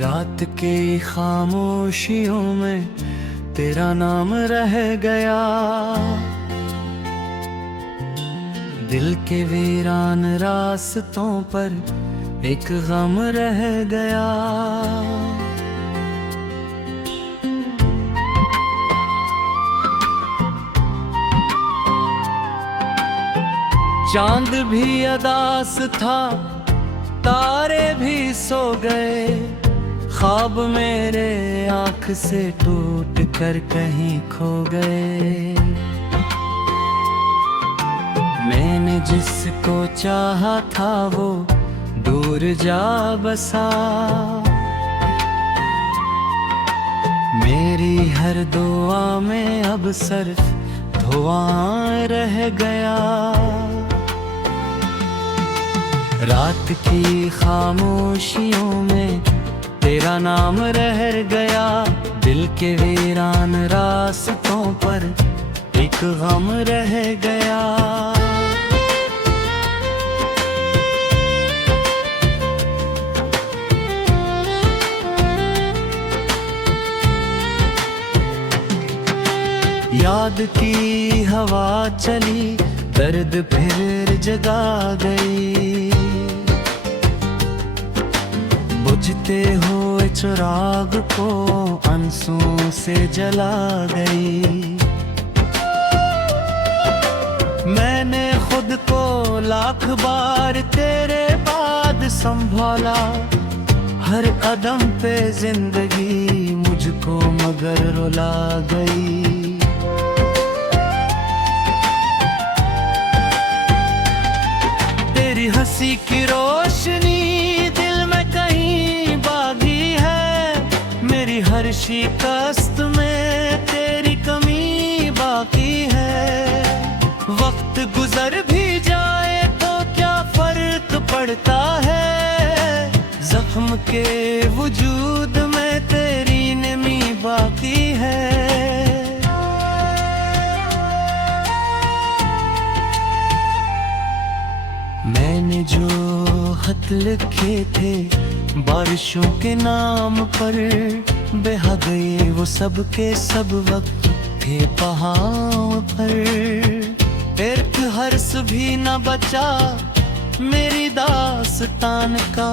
रात के खामोशियों में तेरा नाम रह गया, दिल के वीरान रास्तों पर एक गम रह गया। चांद भी अदास था, तारे भी सो गए, ख्वाब मेरे आँख से टूट कर कहीं खो गए। मैंने जिसको चाहा था वो दूर जा बसा, मेरी हर दुआ में अब सिर्फ धुआं रह गया। रात की खामोशियों में तेरा नाम रह गया, दिल के वीरान रास्तों पर एक गम रह गया। याद की हवा चली, दर्द फिर जगा गई, बुझते हुए चिराग को आंसू से जला गई। मैंने खुद को लाख बार तेरे बाद संभाला, हर कदम पे जिंदगी मुझको मगर रुला गई। तेरी हंसी की रोशनी दिल में कहीं बागी है, मेरी हर शिकस्त में तेरी कमी बाकी है। वक्त गुजर भी जाए तो क्या फर्क पड़ता है, जख्म के वजूद में तेरी नमी बाकी है। मैंने जो खत लिखे थे बारिशों के नाम पर, बहा गए वो सब के सब वक्त थे पहाड़ पर। एक हर्ष भी न बचा मेरी दास्तान का,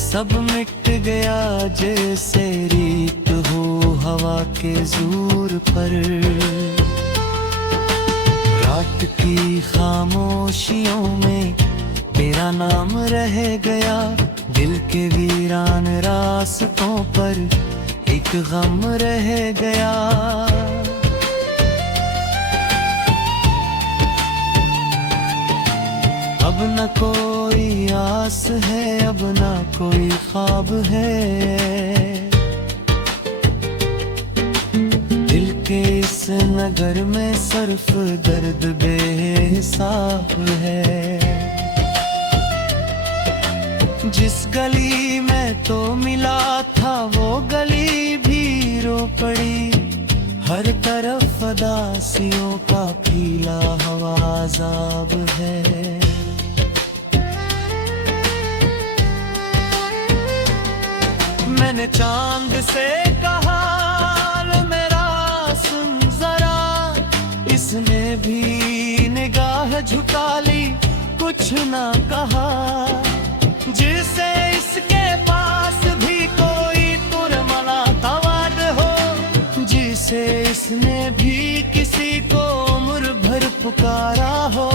सब मिट गया जैसे रीत हो हवा के जोर पर। रात की खामोशियों में तेरा नाम रह गया, दिल के वीरान रास्तों पर एक गम रह गया। अब न कोई आस है, अब न कोई ख्वाब है, दिल के इस नगर में सिर्फ दर्द बेहिसाब है। जिस गली में तो मिला था वो गली भी रो पड़ी, हर तरफ उदासियों का फीला हवा अज़ाब है। मैंने चांद से कहा लो मेरा सुन जरा, इसने भी निगाह झुका ली कुछ ना कहा। जिसे इसके पास भी कोई तुरमना तवाद हो, जिसे इसने भी किसी को उम्र भर पुकारा हो।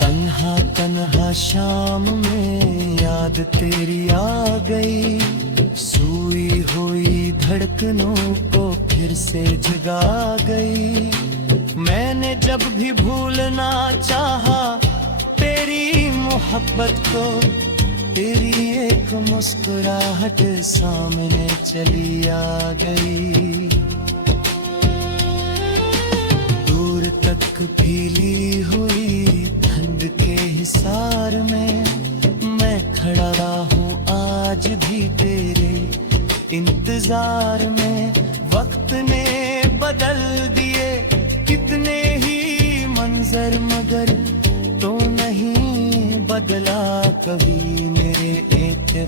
तन्हा तन्हा शाम में याद तेरी आ गई, सोई हुई धड़कनों को फिर से जगा गई। मैंने जब भी भूलना चाहा तेरी मोहब्बत को, तेरी एक मुस्कुराहट सामने चली आ गई। दूर तक फैली हुई ठंड के हिसार में मैं खड़ा हूँ आज भी तेरे इंतजार में। वक्त ने बदल दिए कितने ही मंजर, मगर तो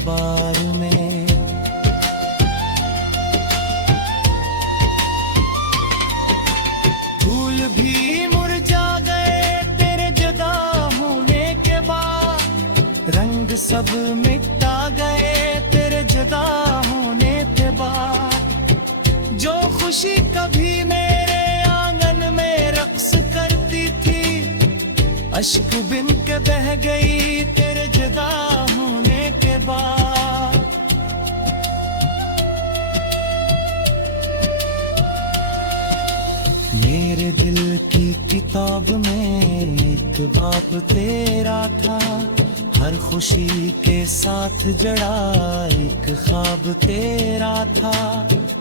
बार में। फूल भी मुरझा गए तेरे जुदा होने के बाद, रंग सब मिटा गए तेरे जुदा होने के बाद। जो खुशी कभी मेरे आंगन में रक्स करती थी, अश्क बिन के बह गई तेरे जुदा होने के बाद। मेरे दिल की किताब में एक बाप तेरा था, हर खुशी के साथ जड़ा एक ख्वाब तेरा था।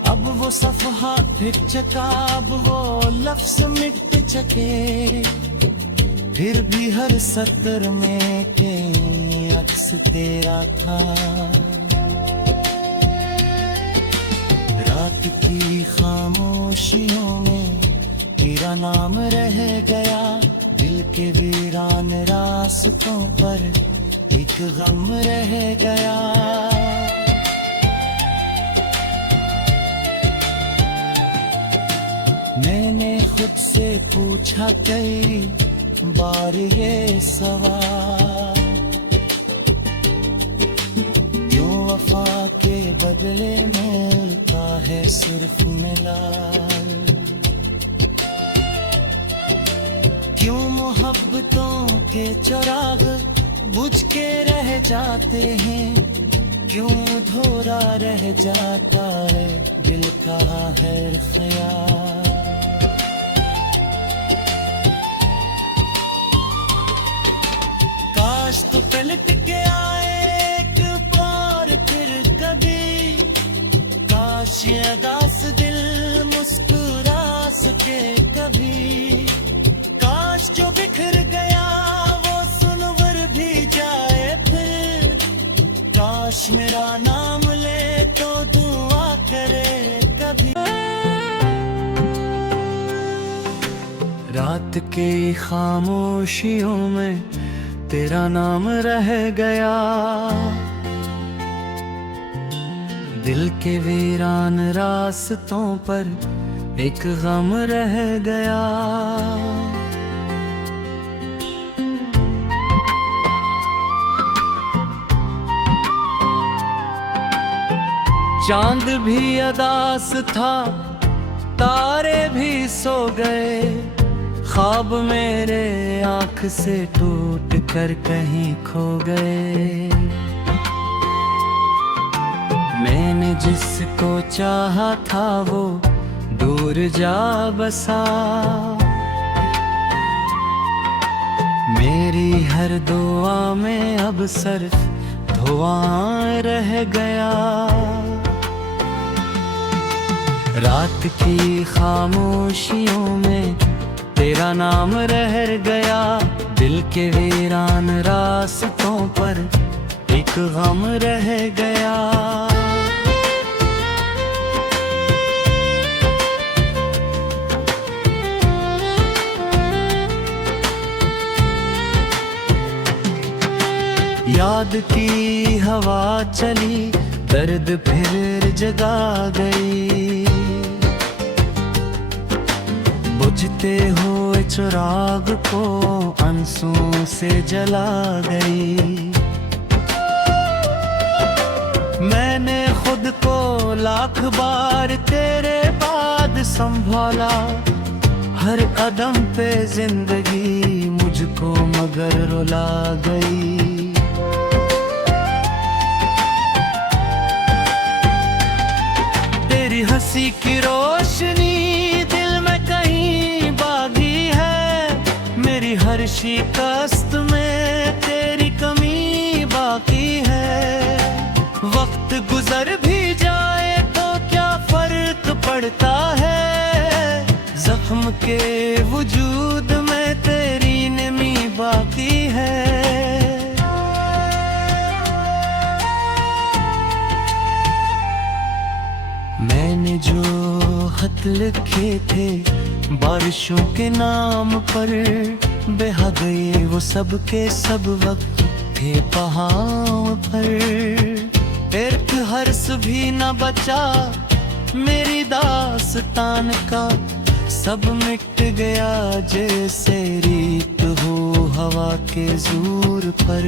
अब वो सफ़हा फिर चका, अब वो लफ्ज़ मिट चके, फिर भी हर सत्र में के अक्स तेरा था। रात की खामोशियों में तेरा नाम रह गया, दिल के वीरान रास्तों पर एक गम रह गया। मैंने खुद से पूछा कई बार ये सवाल, क्यों वफा के बदले मिलता है सिर्फ मिलाल, क्यों मोहब्बतों के चिराग बुझ के रह जाते हैं, क्यों अधूरा रह जाता है दिल का हर ख्याल। काश तो पलट के आए एक बार फिर कभी, काश ये अदास दिल मुस्कुरा सके कभी, काश जो बिखर गया वो सुनवर भी जाए फिर, काश मेरा नाम ले तो दुआ करे कभी। रात की खामोशियों में तेरा नाम रह गया, दिल के वीरान रास्तों पर एक गम रह गया। चांद भी अदास था, तारे भी सो गए, ख्वाब मेरे आँख से टूट कर कहीं खो गए। मैंने जिसको चाहा था वो दूर जा बसा, मेरी हर दुआ में अब सिर्फ धुआं रह गया। रात की खामोशियों में तेरा नाम रह गया, दिल के वीरान रास्तों पर एक गम रह गया। याद की हवा चली, दर्द फिर जगा गई, बुझते हुए चिराग को आंसू से जला गई। मैंने खुद को लाख बार तेरे बाद संभाला, हर कदम पे जिंदगी मुझको मगर रुला गई। तेरी हंसी की रोशनी दिल में कहीं बागी है, मेरी हर शिकस्त में तेरी कमी बाकी है। वक्त गुजर भी जाए तो क्या फर्क पड़ता है, जख्म के वजूद में तेरी नमी बाकी है। मैंने जो खत लिखे थे बारिशों के नाम पर, बहा गए वो सब के सब वक्त थे पहाड़ पर। एक हर्ष भी न बचा मेरी दास्तान का, सब मिट गया जैसे रीत हो हवा के जोर पर।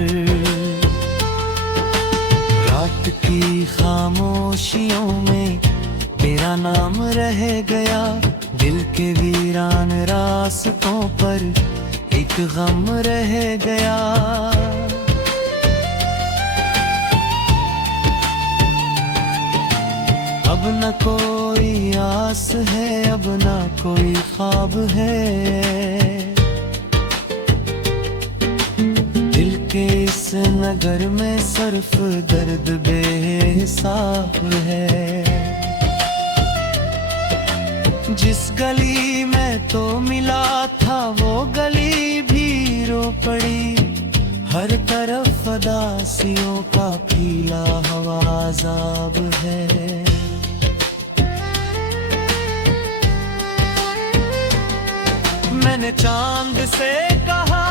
रात की खामोशियों में तेरा नाम रह गया, दिल के वीरान रास्तों पर एक गम रह गया। अब न कोई आस है, अब न कोई ख्वाब है, दिल के इस नगर में सिर्फ दर्द बेहिसाब है। जिस गली में तो मिला था वो गली भी रो पड़ी, हर तरफ उदासियों का पीला हवा अज़ाब है। मैंने चांद से कहा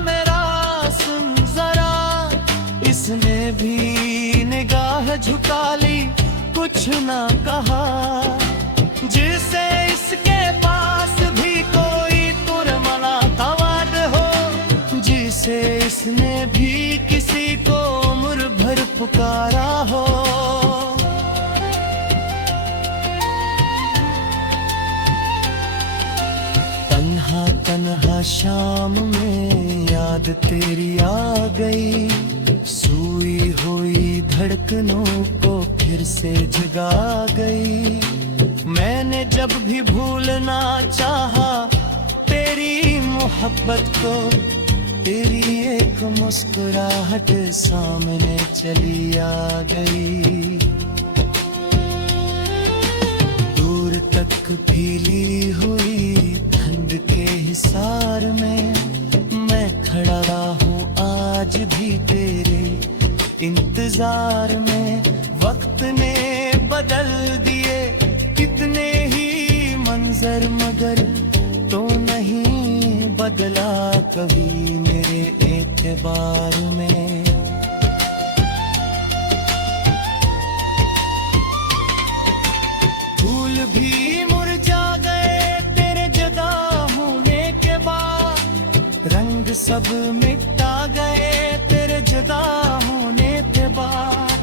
मेरा सुन जरा, इसने भी निगाह झुका ली, कुछ ना कहा। जिसे इसके पास भी कोई तुरमना तवाद हो, जिसे इसने भी किसी को उम्र भर पुकारा हो। तन्हा तन्हा शाम में याद तेरी आ गई, सोई हुई धड़कनों को फिर से जगा गई। मैंने जब भी भूलना चाहा तेरी मोहब्बत को, तेरी एक मुस्कुराहट सामने चली आ गई। दूर तक फैली हुई ठंड के हिसार में मैं खड़ा हूँ आज भी तेरे इंतजार में। वक्त ने बदल दिए कितने ही मंजर, मगर तो नहीं बदला कभी मेरे एतबार में। फूल भी मुरझा गए तेरे जुदा होने के बाद, रंग सब मिटा गए तेरे जुदा होने के बाद।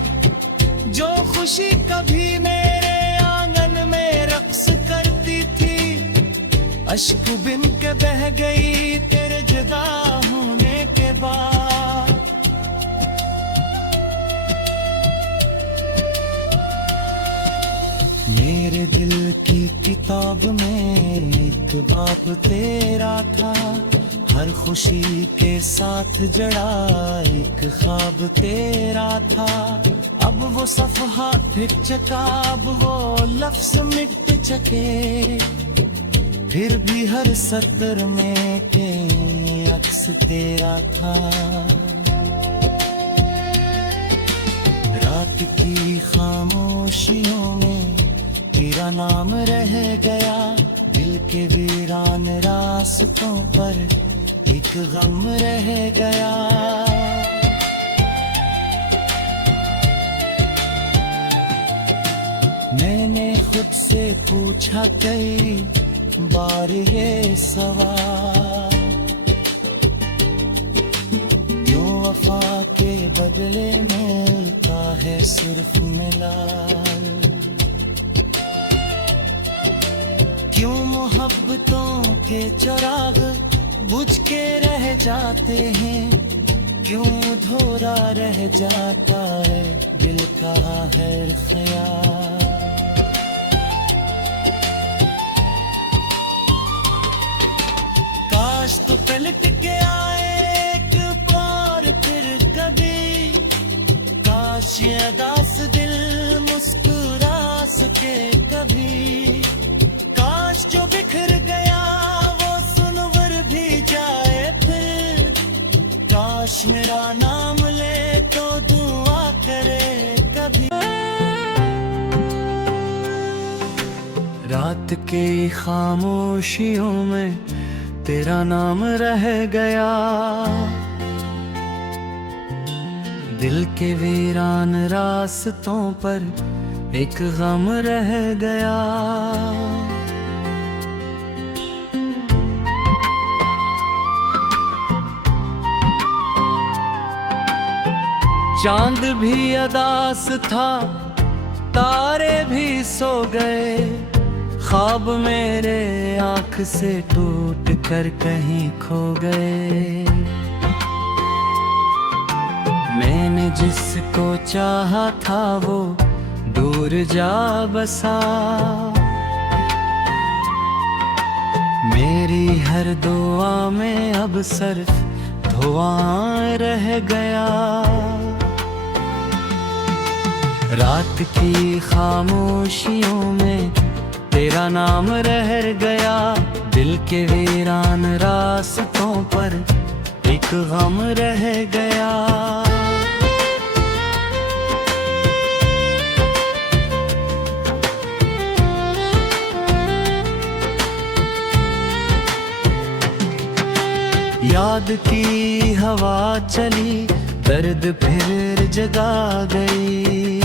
जो खुशी कभी मेरे रक्स करती थी, अश्क बिन के बह गई तेरे जुदा होने के बाद। मेरे दिल की किताब में एक बाप तेरा था, हर खुशी के साथ जड़ा एक ख्वाब तेरा था। अब वो सफ़हा फिर चका, अब वो लफ्ज़ मिट चके, फिर भी हर सत्र में के अक्स तेरा था। रात की खामोशियों में तेरा नाम रह गया, दिल के वीरान रास्तों पर एक गम रह गया। मैंने खुद से पूछा कई बार ये सवाल, क्यों वफा के बदले मिलता है सिर्फ मिलाल, क्यों मोहब्बतों के चिराग बुझ के रह जाते हैं, क्यों अधूरा रह जाता है दिल का हर ख्याल। काश तो पलट के आए एक बार फिर कभी, काश ये अदास दिल मुस्कुरा सके कभी, काश जो बिखर गया वो सुनवर भी जाए फिर, काश मेरा नाम ले तो दुआ करे कभी। रात की खामोशियों में तेरा नाम रह गया, दिल के वीरान रास्तों पर एक गम रह गया। चांद भी अदास था, तारे भी सो गए, ख्वाब मेरे आँख से टूट कर कहीं खो गए। मैंने जिसको चाहा था वो दूर जा बसा, मेरी हर दुआ में अब सिर्फ धुआं रह गया। रात की खामोशियों में तेरा नाम रह गया। दिल के वीरान रास्तों पर एक गम रह गया। याद की हवा चली, दर्द फिर जगा गई।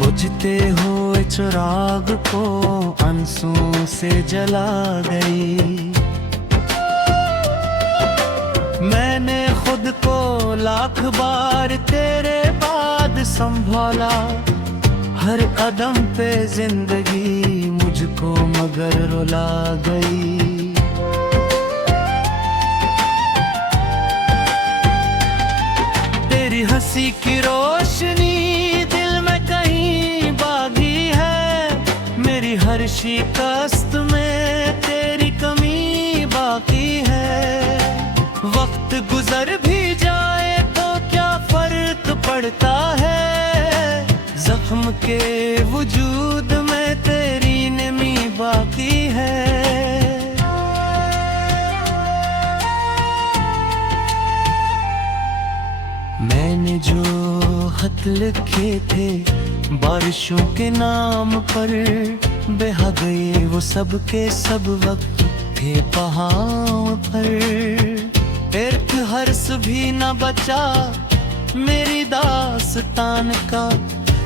बुझते हुए चिराग को आंसुओं से जला गई। मैंने खुद को लाख बार तेरे बाद संभाला, हर कदम पे जिंदगी मुझको मगर रुला गई। तेरी हंसी की रोशनी दिल में कहीं बागी है, मेरी हर शिकस्त में तेरी कमी बाकी है। वक्त गुजर भी जाए तो क्या फर्क पड़ता है, जख्म के वजूद में तेरी नमी बाकी है। मैंने जो खत लिखे थे बारिशों के नाम पर, बहा गए वो सब के सब वक्त थे पहाड़ पर। एक हर्ष भी न बचा मेरी दास्तान का,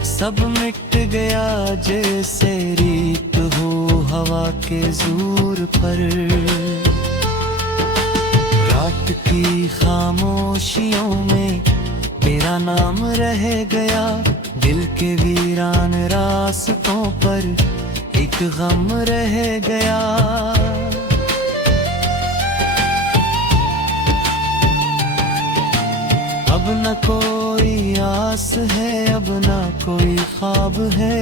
सब मिट गया जैसे रीत हो हवा के जोर पर। रात की खामोशियों में तेरा नाम रह गया। दिल के वीरान रास्तों पर एक गम रह गया। अब न कोई आस है, अब न कोई ख्वाब है।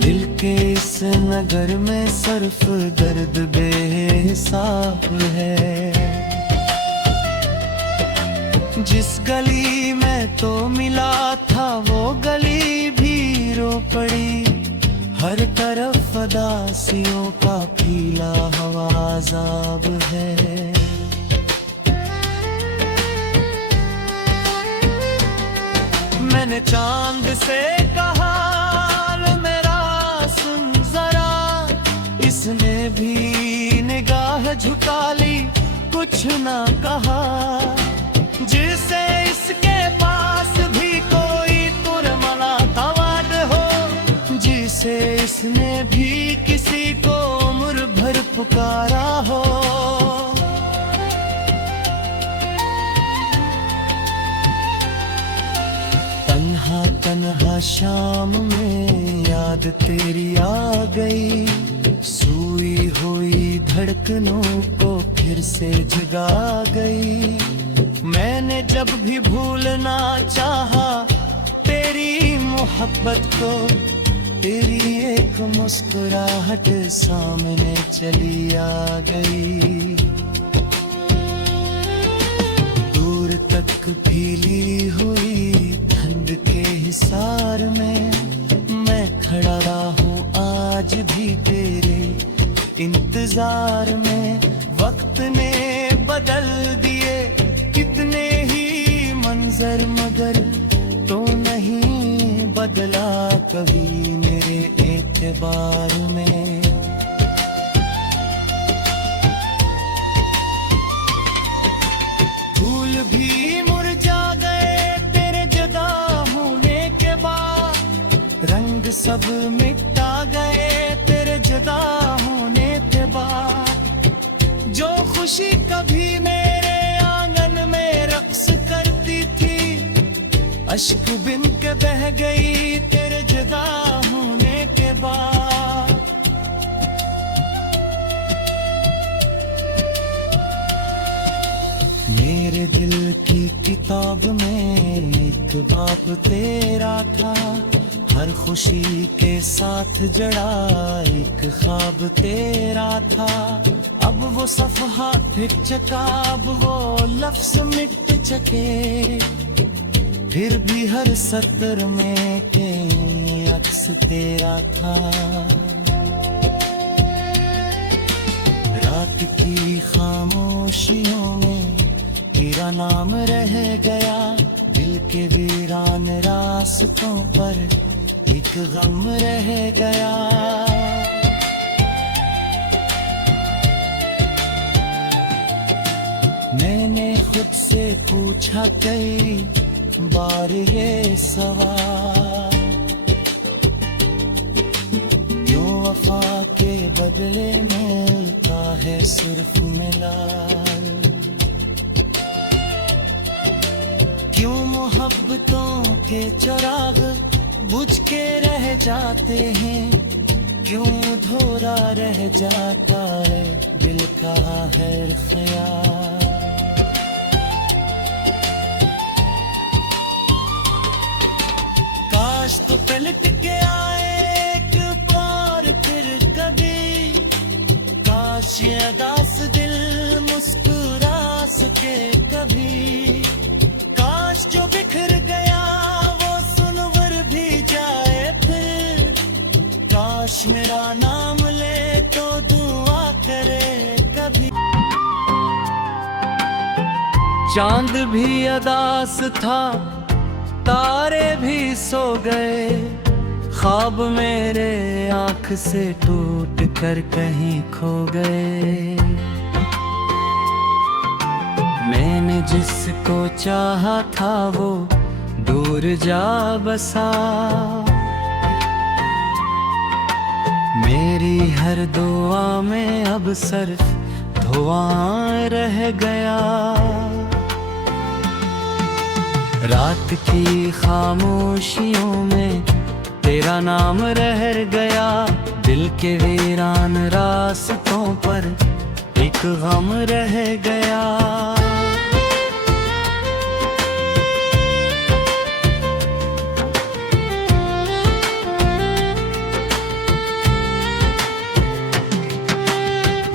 दिल के इस नगर में सिर्फ दर्द बेहिसाब है। जिस गली में तो मिला था वो गली भी रो पड़ी, हर तरफ अदासियों का फीला हवा अज़ाब है। मैंने चांद से कहा लो मेरा सुन जरा, इसने भी निगाह झुका ली कुछ ना कहा। जिसे इसके पास भी कोई तुरमला तवाद हो, जिसे इसने भी किसी को उम्र भर पुकारा हो। तन्हा तन्हा शाम में याद तेरी आ गई, सोई हुई धड़कनों को फिर से जगा गई। मैंने जब भी भूलना चाहा तेरी मोहब्बत को, तेरी एक मुस्कुराहट सामने चली आ गई। दूर तक फैली हुई ठंड के हिसार में मैं खड़ा हूँ आज भी तेरे इंतजार में। वक्त ने बदल दिए कितने ही मंजर, मगर तो नहीं बदला कभी मेरे एतबार में। रंग सब मिटा गए तेरे जुदा होने के बाद। जो खुशी कभी मेरे आंगन में रक्स करती थी, अश्क बिन के बह गई तेरे जुदा होने के बाद। मेरे दिल की किताब में एक बाप तेरा था, हर खुशी के साथ जड़ा एक ख्वाब तेरा था। अब वो सफ़हा फिर चका, अब वो लफ्ज़ मिट चके, फिर भी हर सत्र में के अक्स तेरा था। रात की खामोशियों में तेरा नाम रह गया, दिल के वीरान रास्तों पर एक गम रह गया। मैंने खुद से पूछा कई बार ये सवाल, क्यों वफा के बदले मिलता है सिर्फ मिलाल, क्यों मोहब्बतों के चिराग बुझ के रह जाते हैं, क्यों अधूरा रह जाता है दिल का हर ख्याल। काश तो पलट के आए एक बार फिर कभी, काश ये अदास दिल मुस्कुरा सके कभी, काश जो बिखर गया वो सुनवर भी जाए फिर, काश मेरा नाम ले तो दुआ करे कभी। चांद भी अदास था, तारे भी सो गए, ख्वाब मेरे आँख से टूट कर कहीं खो गए। मैंने जिसको चाहा था वो दूर जा बसा, मेरी हर दुआ में अब सिर्फ धुआं रह गया। रात की खामोशियों में तेरा नाम रह गया, दिल के वीरान रास्तों पर एक गम रह गया।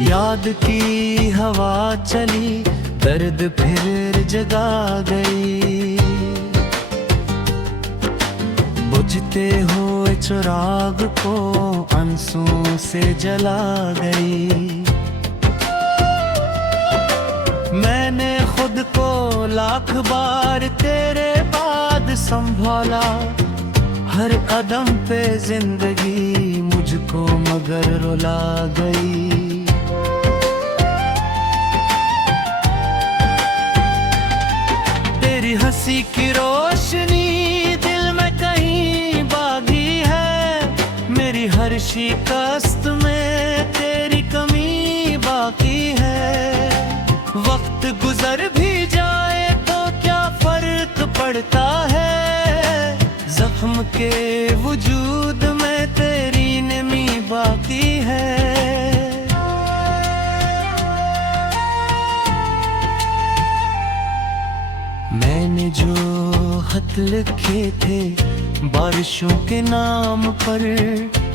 याद की हवा चली, दर्द फिर जगा गई, बुझते हुए चिराग को आंसू से जला गई। मैंने खुद को लाख बार तेरे बाद संभाला, हर कदम पे जिंदगी मुझको मगर रुला गई। तेरी हंसी की रोशनी दिल में कहीं बागी है, मेरी हर शिकस्त में तेरी कमी बाकी है। वक्त गुजर भी जाए तो क्या फर्क पड़ता है, जख्म के वजूद में तेरी नमी बाकी है। मैंने जो खत लिखे थे बारिशों के नाम पर,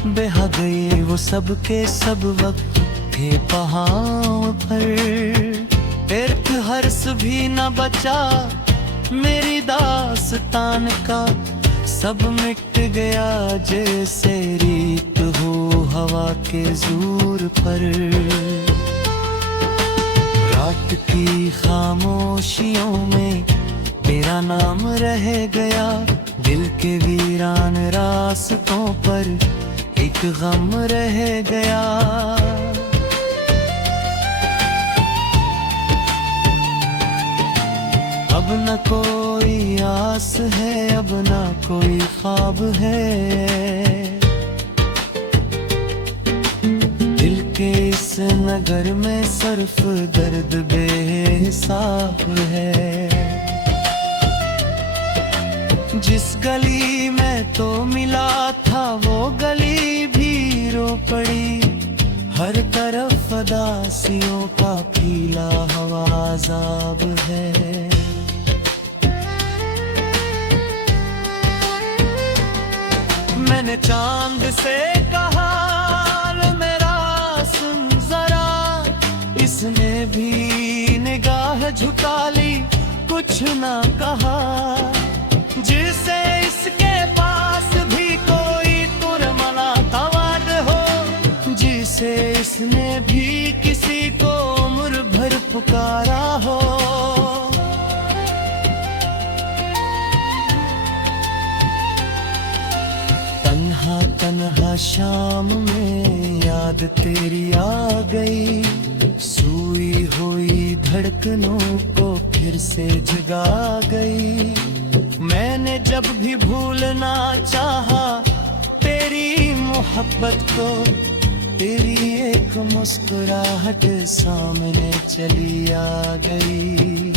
बहा गए वो सब के सब वक्त थे पहाड़ पर। एक हर्ष भी न बचा मेरी दास्तान का, सब मिट गया जैसे रीत हो हवा के जोर पर। रात की खामोशियों में तेरा नाम रह गया, दिल के वीरान रास्तों पर एक गम रह गया। अब अब न कोई आस है, अब न कोई ख्वाब है। दिल के इस नगर में सिर्फ दर्द बेहिसाब है। जिस गली में तो मिला था वो गली भी रो पड़ी। हर तरफ अदासियों का पीला हवाज़ाब है। मैंने चांद से कहा मेरा सुन जरा, इसने भी निगाह झुका ली, कुछ ना कहा। जिसे इसके पास भी कोई तुरमना तवाद हो, जिसे इसने भी किसी को उम्र भर पुकारा हो। तन्हा तन्हा शाम में याद तेरी आ गई, सोई हुई धड़कनों को फिर से जगा गई। मैंने जब भी भूलना चाहा तेरी मोहब्बत को, तेरी एक मुस्कुराहट सामने चली आ गई।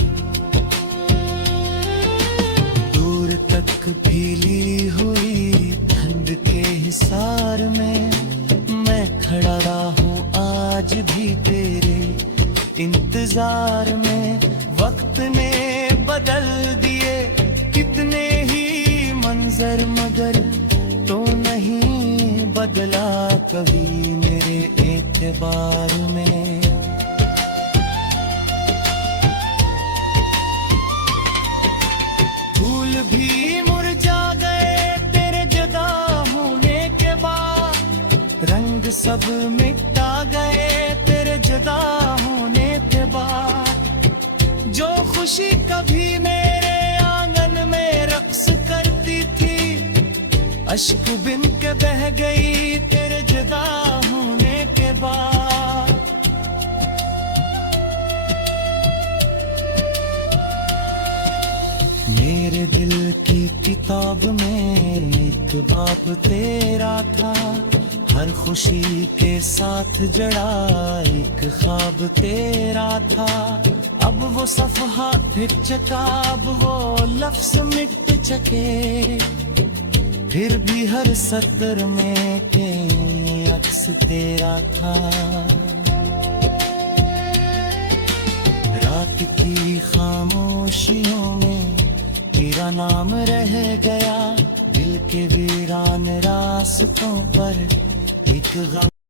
दूर तक फीली हुई धुंध के हिसार में मैं खड़ा हूँ आज भी तेरे इंतजार में। वक्त ने बदल दिए कितने ही मंजर, मगर तो नहीं बदला कभी मेरे एतबार में। फूल भी मुरझा गए तेरे जुदा होने के बाद, रंग सब मिटा गए तेरे जुदा होने के बाद। जो खुशी कभी मेरे आंगन में रक्स करती थी, अश्क बिन के बह गई तेरे जुदा होने के बाद। मेरे दिल की किताब में एक बाप तेरा था, हर खुशी के साथ जड़ा एक ख्वाब तेरा था। अब वो सफ़हा फिर चका, अब वो लफ्ज़ मिट चके, फिर भी हर सतर में के अक्स तेरा था। रात की खामोशियों में तेरा नाम रह गया, दिल के वीरान रास्तों पर एक गम